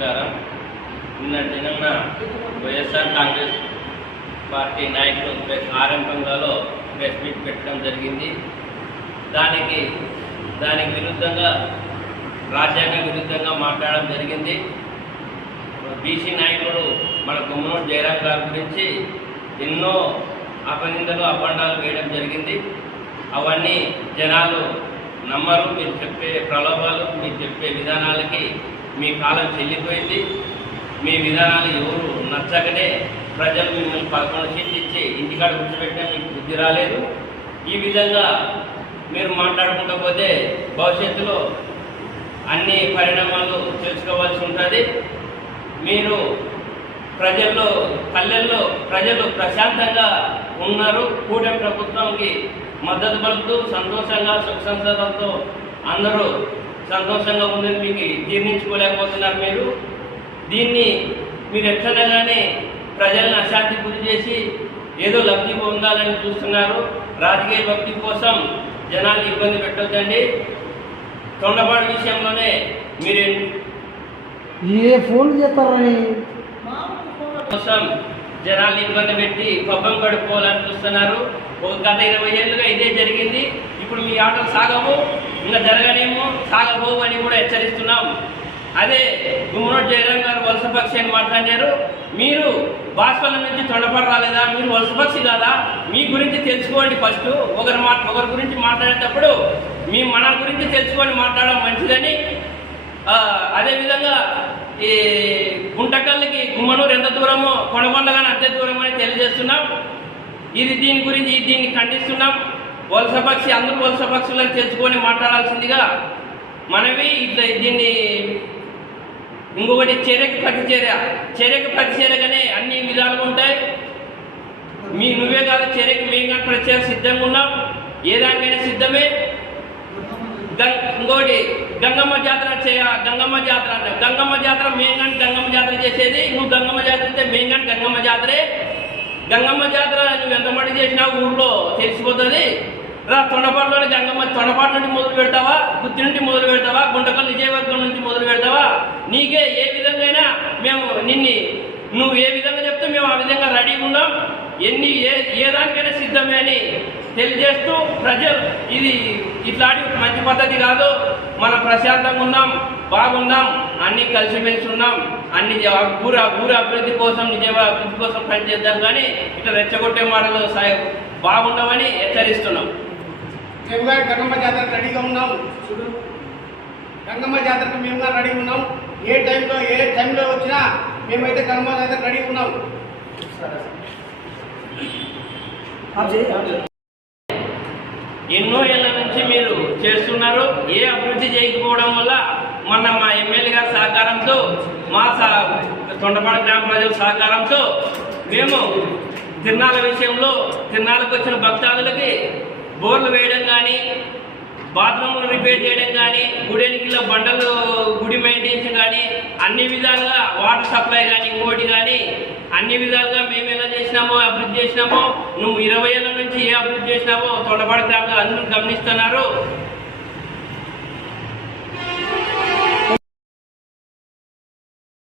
నమస్కారం నిన్న నిన్న వైఎస్ఆర్ కాంగ్రెస్ పార్టీ నాయకులు ప్రెస్ ఆర్ఎం బంగాలో ప్రెస్ మీట్ పెట్టడం జరిగింది. దానికి దానికి విరుద్ధంగా రాజ్యాంగ విరుద్ధంగా మాట్లాడడం జరిగింది. బీసీ నాయకుడు మన గుమ్మనూరు జయరాం గారి గురించి ఎన్నో అపనిందలు అపండాలు వేయడం జరిగింది. అవన్నీ జనాలు నమ్మరు. మీరు చెప్పే ప్రలోభాలు మీరు చెప్పే విధానాలకి మీ కాలం చెల్లిపోయింది. మీ విధానాలు ఎవరు నచ్చకనే ప్రజలు మిమ్మల్ని పదకొండు సీట్లు ఇచ్చి ఇంటికాడ కూర్చోబెట్టినా మీకు బుద్ధి రాలేదు. ఈ విధంగా మీరు మాట్లాడుకుంటూ పోతే భవిష్యత్తులో అన్ని పరిణామాలు తెలుసుకోవాల్సి ఉంటుంది. మీరు ప్రజల్లో పల్లెల్లో ప్రజలు ప్రశాంతంగా ఉన్నారు. కూటమి ప్రభుత్వంకి మద్దతు పలుకుతూ సంతోషంగా సుఖ సంతోషాలతో అందరూ సంతోషంగా ఉందని మీకు జీర్ణించుకోలేకపోతున్నారు మీరు. దీన్ని మీరు ఎట్లన్నా కానీ ప్రజలను అశాంతి గురి చేసి ఏదో లబ్ధి పొందాలని చూస్తున్నారు. రాజకీయ లబ్ధి కోసం జనాన్ని ఇబ్బంది పెట్టొద్దండి. తొండపాడు విషయంలోనే మీరు ఏ ఫోన్ చేస్తారని? కోసం జనాల్ని ఇబ్బంది పెట్టి పబ్బం గడుపుకోవాలని చూస్తున్నారు. ఒక గత ఇరవై ఏళ్ళుగా ఇదే జరిగింది. ఇప్పుడు మీ ఆటలు సాగవు ఇంకా జరగనేమో సాగబోవు అని కూడా హెచ్చరిస్తున్నాం. అదే గుమ్మనోట్ జయరాం గారు వలస పక్షి అని మాట్లాడారు. మీరు బాష్పల నుంచి తొండపడ రాలేదా? మీరు వలస పక్షి కాదా? మీ గురించి తెలుసుకోండి ఫస్ట్. ఒకరి మాట ఒకరి గురించి మాట్లాడేటప్పుడు మీ మన గురించి తెలుసుకొని మాట్లాడడం మంచిదని అదేవిధంగా ఈ గుంటకల్లికి గుమ్మనూరు ఎంత దూరమో కొనగొండగానే అంతే దూరం అని తెలియజేస్తున్నాం. ఇది దీని గురించి దీన్ని ఖండిస్తున్నాం. వలస పక్షి అందరూ వలస పక్షులని తెలుసుకొని మాట్లాడాల్సిందిగా మనవి ఇట్లా దీన్ని ఇంకొకటి చర్యకు ప్రతిచర్య చర్యకు ప్రతిచర్యగానే అన్ని విధాలుగా ఉంటాయి. మీ నువ్వే కాదు చర్యకు మేము కానీ ప్రతి సిద్ధంగా ఉన్నాం. ఏ దానికైనా సిద్ధమే. గం- ఇంకోటి గంగమ్మ జాతర చేయ గంగమ్మ జాతర అంటే గంగమ్మ జాతర మేము కానీ గంగమ్మ జాతర చేసేది నువ్వు గంగమ్మ జాతర అయితే మేము కానీ గంగమ్మ జాతరే. గంగమ్మ జాతర నువ్వు ఎంత మట్టి చేసినా ఊళ్ళో తెలిసిపోతుంది. రా తొండపాటులోని గంగమ్మ తొండపాటు నుండి మొదలు పెడతావా? గుత్తి నుండి మొదలు పెడతావా? గుంటకల్ విజయవర్గం నుంచి మొదలు పెడతావా? నీకే ఏ విధంగా మేము నిన్ని నువ్వు ఏ విధంగా చెప్తే మేము ఆ విధంగా రెడీగా ఉన్నాం. ఎన్ని ఏ ఏ దానికైనా సిద్ధమే అని తెలియజేస్తూ ప్రజలు ఇది ఇట్లాంటి మంచి పద్ధతి కాదు. మనం ప్రశాంతంగా ఉన్నాం బాగున్నాం అన్ని కలిసిమెలిసి ఉన్నాం. అన్ని జవ- ఊర అభివృద్ధి కోసం నిజ అభివృద్ధి కోసం పనిచేద్దాం కానీ ఇట్లా రెచ్చగొట్టే మాటలు సాయ బాగుండవని హెచ్చరిస్తున్నాం. మేము గారు గంగమ్మ జాతర రెడీగా ఉన్నాం. గంగమ్మ జాతరకు మేము కూడా రెడీ ఉన్నాం. ఏ టైంలో ఏ టైంలో వచ్చినా మేమైతే గంగమ్మ జాతర రెడీ ఉన్నాం. ఎన్నో ఏళ్ళ నుంచి మీరు చేస్తున్నారు. ఏ అభివృద్ధి చేయకపోవడం వల్ల మొన్న మా ఎమ్మెల్యే గారి సహకారంతో మా సా తొండపాడు గ్రామ ప్రజల సహకారంతో మేము తిన్నాల విషయంలో తిరునాళ్ళకు వచ్చిన భక్తాదులకి బోర్లు వేయడం కానీ బాత్రూములు రిపేర్ చేయడం కానీ గుడెనికిలో బండలు గుడి మెయింటెన్స్ కానీ అన్ని విధాలుగా వాటర్ సప్లై కానీ ఇంకోటి కానీ అన్ని విధాలుగా మేము ఎలా చేసినామో అభివృద్ధి చేసినామో నువ్వు ఇరవై ఏళ్ళ నుంచి ఏ అభివృద్ధి చేసినామో తొండపాడు గ్రామంలో అందరూ గమనిస్తున్నారు.